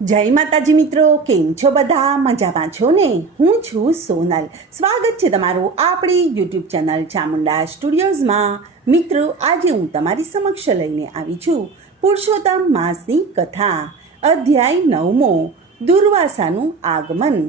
જય માતાજી મિત્રો, કેમ છો બધા? મજામાં છો ને? હું છું સોનલ. સ્વાગત છે તમારું આપણી યુટ્યુબ ચેનલ ચામુંડા સ્ટુડિયોઝમાં. મિત્રો, આજે હું તમારી સમક્ષ લઈને આવી છું પુરુષોત્તમ માસની કથા, અધ્યાય 9મો, દુર્વાસાનું આગમન.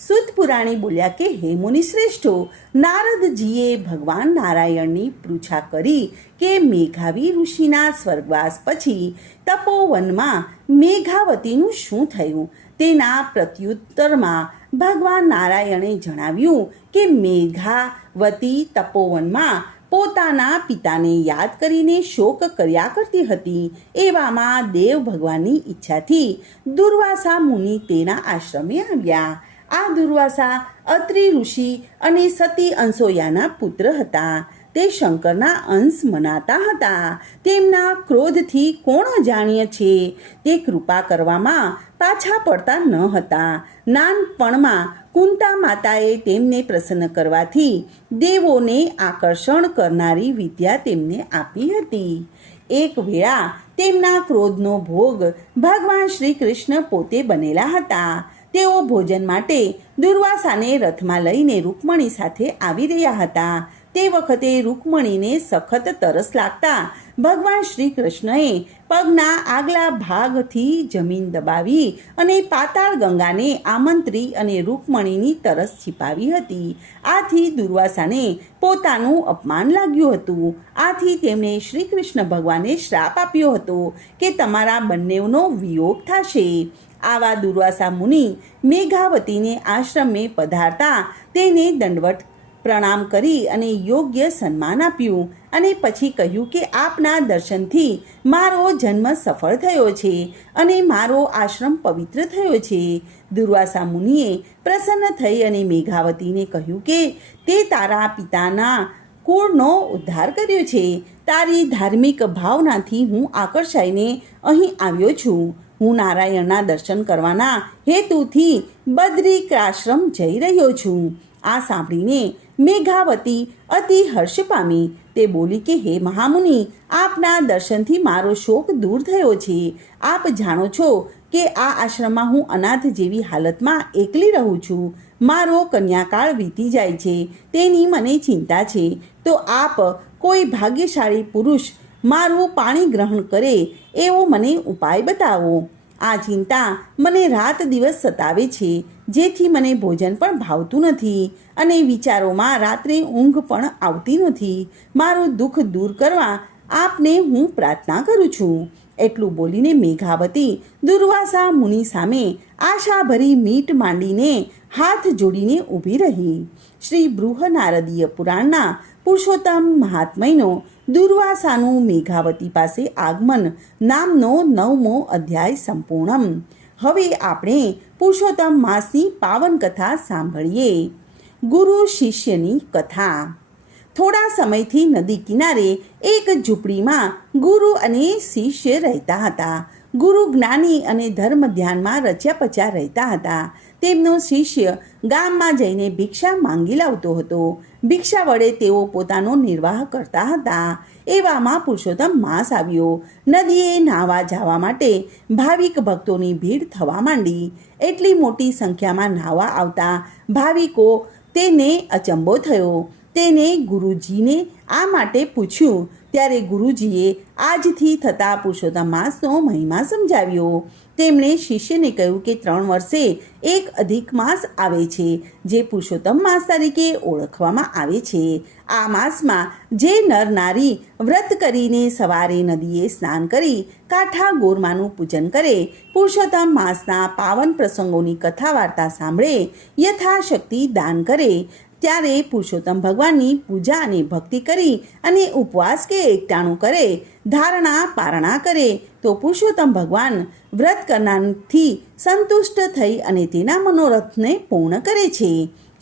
સુત પુરાણી બોલ્યા કે હે મુનિ શ્રેષ્ઠો, નારદજીએ ભગવાન નારાયણની પૃચ્છા કરી કે મેઘાવી ઋષિના સ્વર્ગવાસ પછી તપોવનમાં મેઘાવતીનું શું થયું. તેના પ્રત્યુત્તરમાં ભગવાન નારાયણે જણાવ્યું કે મેઘાવતી તપોવનમાં પોતાના પિતાને યાદ કરીને શોક કર્યા કરતી હતી. એવામાં દેવ ભગવાનની ઈચ્છાથી દુર્વાસા મુનિ તેના આશ્રમે આવ્યા. આ દુર્વાસા અત્રિ ઋષિ અને સતી અંસોયાના પુત્ર હતા. તે શંકરના અંશ મનાતા હતા. તેમના ક્રોધથી કોણ અજાણ્ય છે? તે કૃપા કરવામાં પાછા પડતા ન હતા. નાનપણમાં કુંતા માતાએ તેમને પ્રસન્ન કરવાથી દેવોને આકર્ષણ કરનારી વિદ્યા તેમને આપી હતી. એક વેળા તેમના ક્રોધનો ભોગ ભગવાન શ્રી કૃષ્ણ પોતે બનેલા હતા. તેઓ ભોજન માટે દુર્વાસાને રથમાં લઈને રૂકમણી સાથે આવી રહ્યા હતા. તે વખતે રૂકમણીને સખત તરસ લાગતા ભગવાન શ્રી કૃષ્ણએ પગના આગલા ભાગથી જમીન દબાવી અને પાતાળ ગંગાને આમંત્રી અને રૂકમણીની તરસ छिपाવી હતી. આથી દુર્વાસાને પોતાનું અપમાન લાગ્યું હતું. આથી તેમણે શ્રી કૃષ્ણ ભગવાને શ્રાપ આપ્યો હતો કે તમારા બંનેનો વિયોગ થશે. આવા દુર્વાસા મુનિ મેઘાવતીને આશ્રમે પધારતા તેને દંડવત પ્રણામ કરી અને યોગ્ય સન્માન આપ્યું અને પછી કહ્યું કે આપના દર્શનથી મારો જન્મ સફળ થયો છે અને મારો આશ્રમ પવિત્ર થયો છે. દુર્વાસા મુનિએ પ્રસન્ન થઈ અને મેઘાવતીને કહ્યું કે તે તારા પિતાના કુળનો ઉદ્ધાર કર્યો છે. તારી ધાર્મિક ભાવનાથી હું આકર્ષાઈને અહીં આવ્યો છું. હું નારાયણના દર્શન કરવાના હેતુથી બદ્રિકાશ્રમ જઈ રહ્યો છું. આ સાંભળીને મેઘાવતી અતિ હર્ષ પામી. તે બોલી કે હે મહામુનિ, આપના દર્શનથી મારો શોક દૂર થયો છે. આપ જાણો છો કે આ આશ્રમમાં હું અનાથ જેવી હાલતમાં એકલી રહું છું. મારો કન્યાકાળ વીતી જાય છે, તેની મને ચિંતા છે. તો આપ કોઈ ભાગ્યશાળી પુરુષ મારું પાણી ગ્રહણ કરે એવો મને ઉપાય બતાવો. આ ચિંતા મને રાત દિવસ સતાવે છે, જેથી મને ભોજન પણ ભાવતું નથી અને વિચારોમાં રાત્રે ઊંઘ પણ આવતી નથી. મારું દુઃખ દૂર કરવા આપને હું પ્રાર્થના કરું છું. એટલું બોલીને મેઘાવતી દુર્વાસા મુનિ સામે આશાભરી મીટ માંડીને હાથ જોડીને ઊભી રહી. શ્રી બૃહનારદીય પુરાણના પુરુષોત્તમ મહાત્મયનો દુર્વાસાનું મેઘાવતી પાસે આગમન નામનો 9મો અધ્યાય સંપૂર્ણમ. હવે આપણે પુરુષોત્તમ માસની પાવન કથા સાંભળીએ. ગુરુ શિષ્યની કથા. થોડા સમયથી નદી કિનારે એક ઝૂંપડીમાં ગુરુ અને શિષ્ય રહેતા હતા. ગુરુ જ્ઞાની અને ધર્મ ધ્યાનમાં રચ્યા પચ્યા રહેતા હતા. તેમનો શિષ્ય ગામમાં જઈને ભિક્ષા માંગી લાવતો હતો. ભિક્ષા વડે તેઓ પોતાનો નિર્વાહ કરતા હતા. એવામાં પુરુષોત્તમ માસ આવ્યો. નદીએ નાહવા જવા માટે ભાવિક ભક્તોની ભીડ થવા માંડી. એટલી મોટી સંખ્યામાં નાહવા આવતા ભાવિકો તેને અચંબો થયો. તેને ગુરુજીને આ માટે પૂછ્યું. ત્યારે ગુરુજીએ આજથી થતા પુરુષોત્તમ માસનો મહિમા સમજાવ્યો. તેમણે શિષ્યને કહ્યું કે 3 વર્ષે એક અધિક માસ આવે છે, જે પુરુષોત્તમ માસ તરીકે ઓળખવામાં આવે છે. આ માસમાં જે નર નારી વ્રત કરીને સવારે નદીએ સ્નાન કરી કાંઠા ગોરમાનું પૂજન કરે, પુરુષોત્તમ માસના પાવન પ્રસંગોની કથા વાર્તા સાંભળે, યથાશક્તિ દાન કરે, ત્યારે પુરુષોત્તમ ભગવાનની પૂજા અને ભક્તિ કરી અને ઉપવાસ કે એકટાણું કરે, ધારણા પારણા કરે, તો પુરુષોત્તમ ભગવાન વ્રત કરનારથી સંતુષ્ટ થઈ અને તેના મનોરથને પૂર્ણ કરે છે.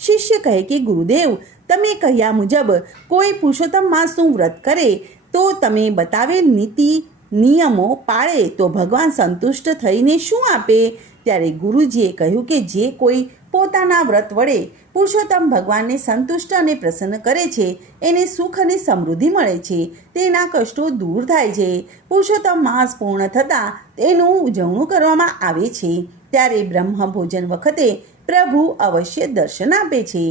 શિષ્ય કહે કે ગુરુદેવ, તમે કહ્યા મુજબ કોઈ પુરુષોત્તમ માસનું વ્રત કરે તો તમે બતાવેલ નીતિ નિયમો પાળે તો ભગવાન સંતુષ્ટ થઈને શું આપે? ત્યારે ગુરુજીએ કહ્યું કે જે કોઈ પોતાના વ્રત વડે પુરુષોત્તમ ભગવાનને સંતુષ્ટ અને પ્રસન્ન કરે છે એને સુખ અને સમૃદ્ધિ મળે છે, તેના કષ્ટો દૂર થાય છે. પુરુષોત્તમ માસ પૂર્ણ થતાં તેનું ઉજવણું કરવામાં આવે છે. ત્યારે બ્રહ્મ ભોજન વખતે પ્રભુ અવશ્ય દર્શન આપે છે.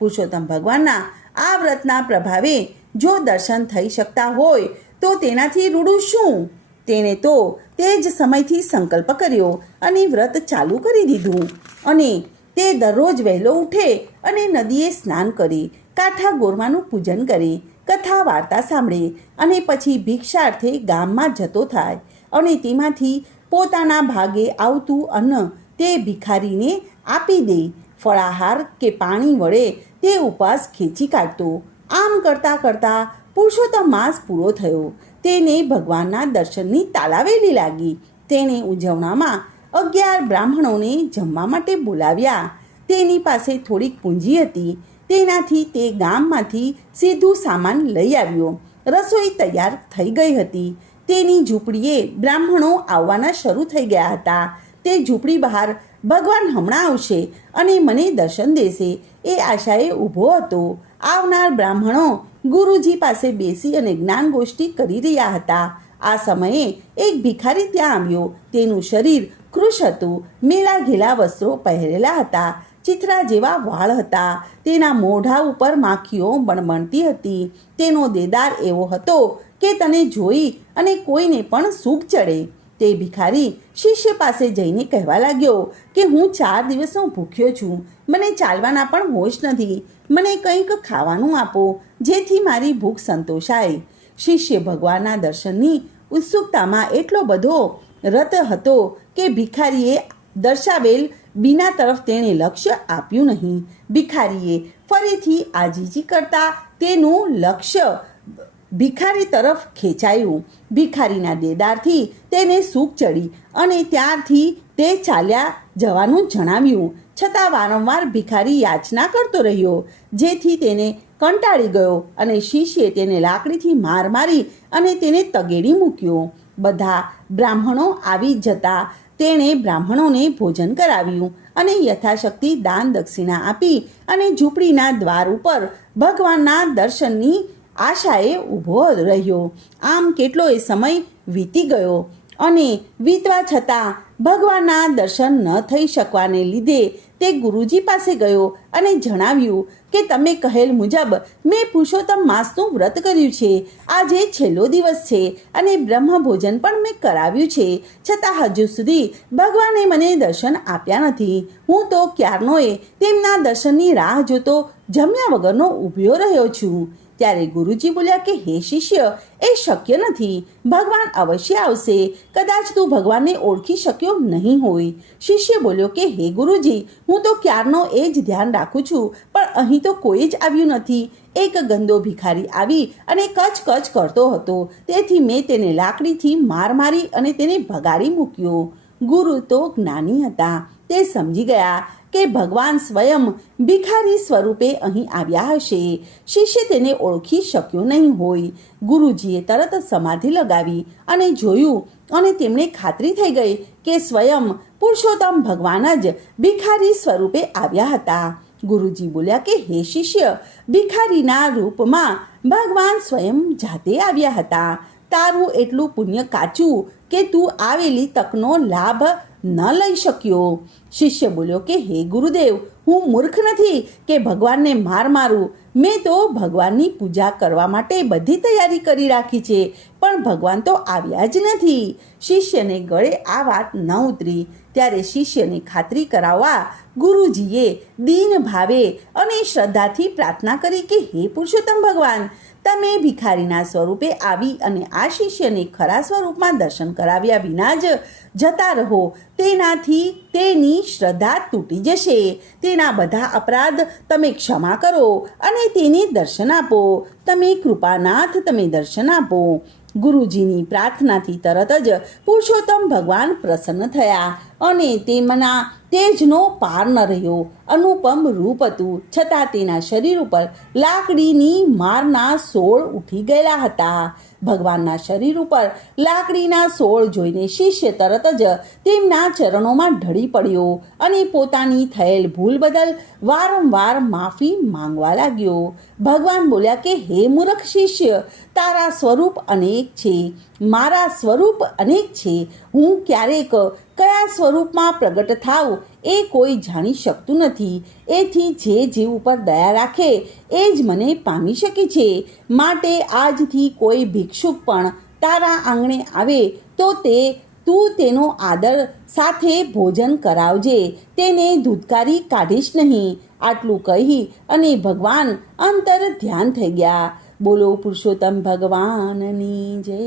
પુરુષોત્તમ ભગવાનના આ વ્રતના પ્રભાવે જો દર્શન થઈ શકતા હોય તો તેનાથી રૂડું શું? તેણે તો તે જ સમયથી સંકલ્પ કર્યો અને વ્રત ચાલુ કરી દીધું. અને તે દરરોજ વહેલો ઉઠે અને નદીએ સ્નાન કરે, કાંઠા ગોરમાનું પૂજન કરે, કથા વાર્તા સાંભળે અને પછી ભિક્ષાર્થે ગામમાં જતો થાય અને તેમાંથી પોતાના ભાગે આવતું અન્ન તે ભિખારીને આપી દે. ફળાહાર કે પાણી વડે તે ઉપવાસ ખેંચી કાઢતો. આમ કરતાં કરતાં પુરુષોત્તમ માસ પૂરો થયો. તેને ભગવાનના દર્શનની તાલાવેલી લાગી. તેણે ઉજવણામાં 11 બ્રાહ્મણોને જમવા માટે બોલાવ્યા. તેની પાસે થોડીક પૂંજી હતી. તેનાથી તે ગામમાંથી સીધું સામાન લઈ આવ્યો. રસોઈ તૈયાર થઈ ગઈ હતી. તેની ઝૂંપડીએ બ્રાહ્મણો આવવાના શરૂ થઈ ગયા હતા. તે ઝૂંપડી બહાર ભગવાન હમણાં આવશે અને મને દર્શન દેશે એ આશાએ ઊભો હતો. આવનાર બ્રાહ્મણો ગુરુજી પાસે બેસી અને જ્ઞાન ગોષ્ઠી કરી રહ્યા હતા. આ સમયે એક ભિખારી ત્યાં આવ્યો. તેનું શરીર કૃશ હતું. મેલા ઘેલા વસ્ત્રો પહેરેલા હતા. ચિત્રા જેવા વાળ હતા. તેના મોઢા ઉપર માખીઓ બણબણતી હતી. તેનો દેદાર એવો હતો કે તને જોઈ અને કોઈને પણ સૂગ ચડે. તે ભિખારી શિષ્ય પાસે જઈને કહેવા લાગ્યો કે હું 4 દિવસનો ભૂખ્યો છું. મને ચાલવાના પણ હોશ નથી. મને કંઈક ખાવાનું આપો જેથી મારી ભૂખ સંતોષાય. શિષ્ય ભગવાનના દર્શનની ઉત્સુકતામાં એટલો બધો રત હતો કે ભિખારીએ દર્શાવેલ બીના તરફ તેણે લક્ષ્ય આપ્યું નહીં. ભિખારીએ ફરીથી આજીજી કરતા તેનું લક્ષ્ય ભિખારી તરફ ખેંચાયું. ભિખારીના દેદારથી તેને સૂગ ચડી અને ત્યારથી તે ચાલ્યા જવાનું જણાવ્યું. છતાં વારંવાર ભિખારી યાચના કરતો રહ્યો, જેથી તેને કંટાળી ગયો અને શિષ્યે તેને લાકડીથી માર મારી અને તેને તગેડી મૂક્યો. બધા બ્રાહ્મણો આવી જતા તેણે બ્રાહ્મણોને ભોજન કરાવ્યું અને યથાશક્તિ દાન દક્ષિણા આપી અને ઝૂંપડીના દ્વાર ઉપર ભગવાનના દર્શનની આશાએ ઊભો રહ્યો. આમ કેટલોય સમય વીતી ગયો અને વીતવા છતાં ભગવાનના દર્શન ન થઈ શકવાને લીધે તે ગુરુજી પાસે ગયો અને જણાવ્યું કે તમે કહેલ મુજબ મેં પુરુષોત્તમ માસનું વ્રત કર્યું છે. આજે છેલ્લો દિવસ છે અને બ્રહ્મ ભોજન પણ મેં કરાવ્યું છે, છતાં હજુ સુધી ભગવાને મને દર્શન આપ્યા નથી. હું તો ક્યારનોએ તેમના દર્શનની રાહ જોતો જમ્યા વગરનો ઊભો રહ્યો છું. ત્યારે ગુરુજી બોલ્યા કે હે શિષ્ય, એ શક્ય નથી. ભગવાન અવશ્ય આવશે. કદાચ તું ભગવાનને ઓળખી શક્યો નહીં હોય. શિષ્ય બોલ્યો કે હે ગુરુજી, હું તો ક્યારનો એ જ ધ્યાન રાખું છું, પણ અહીં તો કોઈ જ આવ્યું નથી. એક ગંદો ભિખારી આવી અને કચ કચ કરતો હતો. તેથી મેં તેને લાકડીથી માર મારી અને તેને ભગાડી મૂક્યો. ગુરુ તો જ્ઞાની હતા. તે સમજી ગયા કે ભગવાન સ્વયં ભિખારી સ્વરૂપે અહીં આવ્યા હશે. શિષ્ય તેને ઓળખી શક્યો નહીં હોય. ગુરુજીએ તરત સમાધિ લગાવી અને જોયું અને તેમને ખાતરી થઈ ગઈ કે સ્વયં પુરુષોત્તમ ભગવાન જ ભિખારી સ્વરૂપે આવ્યા હતા. ગુરુજી બોલ્યા કે હે શિષ્ય, ભિખારીના રૂપમાં ભગવાન સ્વયં જાતે આવ્યા હતા. તારું એટલું પુણ્ય કાચું કે તું આવેલી તકનો લાભ ન લઈ શક્યો. શિષ્ય બોલ્યો કે હે ગુરુદેવ, હું મૂર્ખ નથી કે ભગવાનને માર મારું. મેં તો ભગવાનની પૂજા કરવા માટે બધી તૈયારી કરી રાખી છે, પણ ભગવાન તો આવ્યા જ નથી. શિષ્યને ગળે આ વાત ન ઉતરી. ત્યારે શિષ્યને ખાતરી કરાવવા ગુરુજીએ દીન ભાવે અને શ્રદ્ધાથી પ્રાર્થના કરી કે હે પુરુષોત્તમ ભગવાન, તમે ભિખારીના સ્વરૂપે આવી અને આ શિષ્યને ખરા સ્વરૂપમાં દર્શન કરાવ્યા વિના જ જતા રહો. તેનાથી તેની શ્રદ્ધા તૂટી જશે. તેના બધા અપરાધ તમે ક્ષમા કરો અને તેને દર્શન આપો. તમે કૃપાનાથ, તમે દર્શન આપો. ગુરુજીની પ્રાર્થનાથી તરત જ પુરુષોત્તમ ભગવાન પ્રસન્ન થયા અને તેમના તેજનો પાર ન રહ્યો. અનુપમ રૂપ હતું, છતાં તેના શરીર ઉપર લાકડીની મારના સોળ ઉઠી ગયેલા હતા. ભગવાનના શરીર ઉપર લાકડીના સોળ જોઈને શિષ્ય તરત જ તેમના ચરણોમાં ઢળી પડ્યો અને પોતાની થયેલ ભૂલ બદલ વારંવાર માફી માંગવા લાગ્યો. ભગવાન બોલ્યા કે હે મૂર્ખ શિષ્ય, તારા સ્વરૂપ અનેક છે, મારા સ્વરૂપ અનેક છે. હું ક્યારેક કયા સ્વરૂપમાં પ્રગટ થાવ એ કોઈ જાણી શકતું નથી. એથી જે જીવ ઉપર દયા રાખે એ જ મને પામી શકે છે. માટે આજથી કોઈ ભિક્ષુક પણ તારા આંગણે આવે તો તું તેનો આદર સાથે ભોજન કરાવજે, તેને ધૂતકારી કાઢીશ નહીં. આટલું કહી અને ભગવાન અંતર ધ્યાન થઈ ગયા. બોલો પુરુષોત્તમ ભગવાનની જય.